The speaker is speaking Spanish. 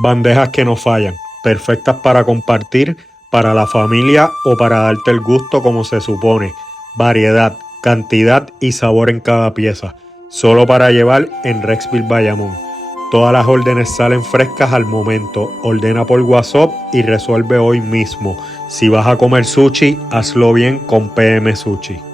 Bandejas que no fallan, perfectas para compartir, para la familia o para darte el gusto como se supone. Variedad, cantidad y sabor en cada pieza. Solo para llevar en Rexville, Bayamón. Todas las órdenes salen frescas al momento. Ordena por WhatsApp y resuelve hoy mismo. Si vas a comer sushi, hazlo bien con PM Sushi.